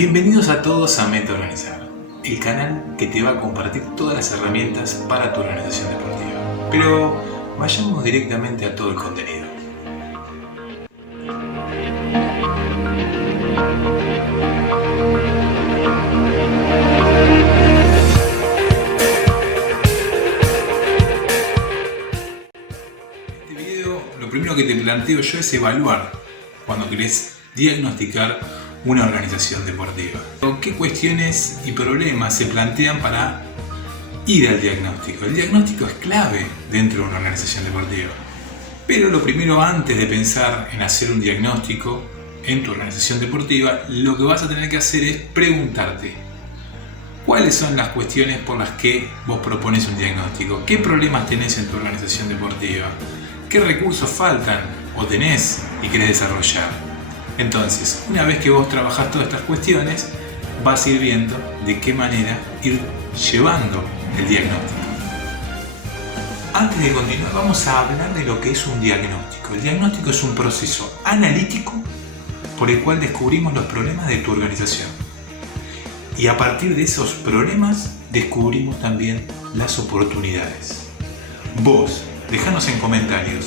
Bienvenidos a todos a Meta Organizar, el canal que te va a compartir todas las herramientas para tu organización deportiva. Pero vayamos directamente a todo el contenido. En este video, lo primero que te planteo yo es evaluar cuando querés diagnosticar una organización deportiva. ¿Qué cuestiones y problemas se plantean para ir al diagnóstico? El diagnóstico es clave dentro de una organización deportiva. Pero lo primero, antes de pensar en hacer un diagnóstico en tu organización deportiva, lo que vas a tener que hacer es preguntarte cuáles son las cuestiones por las que vos propones un diagnóstico. ¿Qué problemas tenés en tu organización deportiva? ¿Qué recursos faltan o tenés y querés desarrollar? Entonces, una vez que vos trabajás todas estas cuestiones, vas a ir viendo de qué manera ir llevando el diagnóstico. Antes de continuar, vamos a hablar de lo que es un diagnóstico. El diagnóstico es un proceso analítico por el cual descubrimos los problemas de tu organización. Y a partir de esos problemas, descubrimos también las oportunidades. Vos, dejanos en comentarios,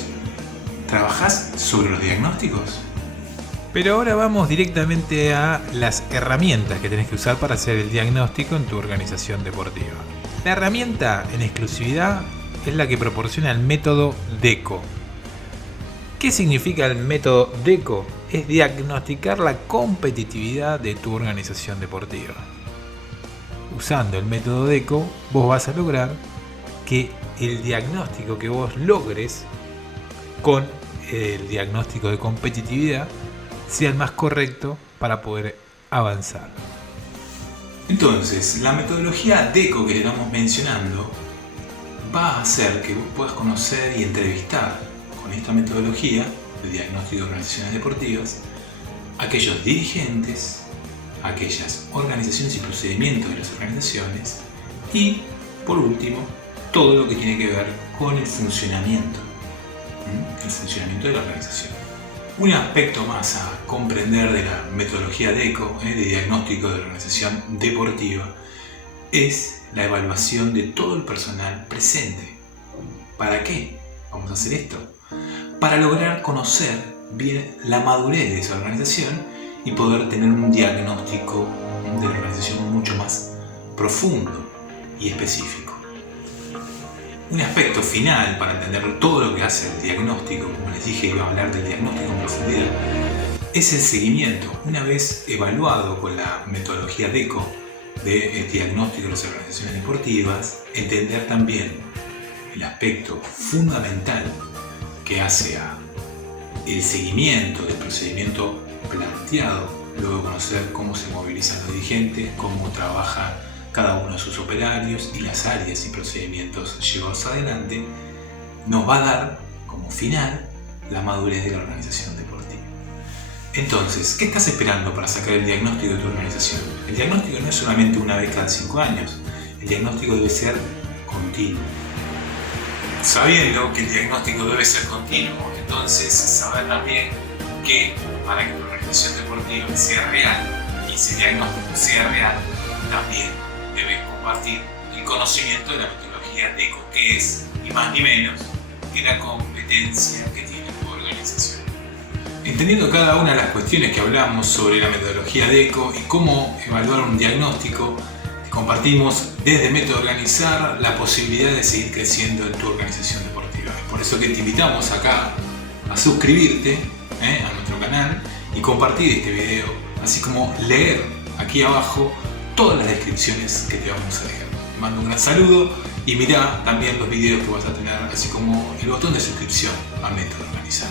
¿trabajás sobre los diagnósticos? Pero ahora vamos directamente a las herramientas que tenés que usar para hacer el diagnóstico en tu organización deportiva. La herramienta en exclusividad es la que proporciona el método DECO. ¿Qué significa el método DECO? Es diagnosticar la competitividad de tu organización deportiva. Usando el método DECO, vos vas a lograr que el diagnóstico que vos logres con el diagnóstico de competitividad sea el más correcto para poder avanzar. Entonces, la metodología DECO que estamos mencionando va a hacer que vos puedas conocer y entrevistar con esta metodología de diagnóstico de organizaciones deportivas aquellos dirigentes, aquellas organizaciones y procedimientos de las organizaciones y, por último, todo lo que tiene que ver con el funcionamiento de la organización. Un aspecto más a comprender de la metodología DECO, de diagnóstico de la organización deportiva, es la evaluación de todo el personal presente. ¿Para qué vamos a hacer esto? Para lograr conocer bien la madurez de esa organización y poder tener un diagnóstico de la organización mucho más profundo y específico. Un aspecto final para entender todo lo que hace el diagnóstico, como les dije, iba a hablar del diagnóstico en profundidad, es el seguimiento. Una vez evaluado con la metodología DECO de diagnóstico de las organizaciones deportivas, entender también el aspecto fundamental que hace a el seguimiento del procedimiento planteado, luego conocer cómo se movilizan los dirigentes, cómo trabaja cada uno de sus operarios y las áreas y procedimientos llevados adelante, nos va a dar como final la madurez de la organización deportiva. Entonces, ¿qué estás esperando para sacar el diagnóstico de tu organización? El diagnóstico no es solamente una vez cada 5 años, el diagnóstico debe ser continuo. Sabiendo que el diagnóstico debe ser continuo, entonces saber también que para que tu organización deportiva sea real y ese diagnóstico sea real, también debes compartir el conocimiento de la metodología DECO, que es, ni más ni menos, que la competencia que tiene tu organización. Entendiendo cada una de las cuestiones que hablamos sobre la metodología DECO y cómo evaluar un diagnóstico, compartimos desde Método Organizar la posibilidad de seguir creciendo en tu organización deportiva. Es por eso que te invitamos acá a suscribirte a nuestro canal y compartir este video, así como leer aquí abajo todas las descripciones que te vamos a dejar. Te mando un gran saludo y mirá también los videos que vas a tener, así como el botón de suscripción a Método Organizar.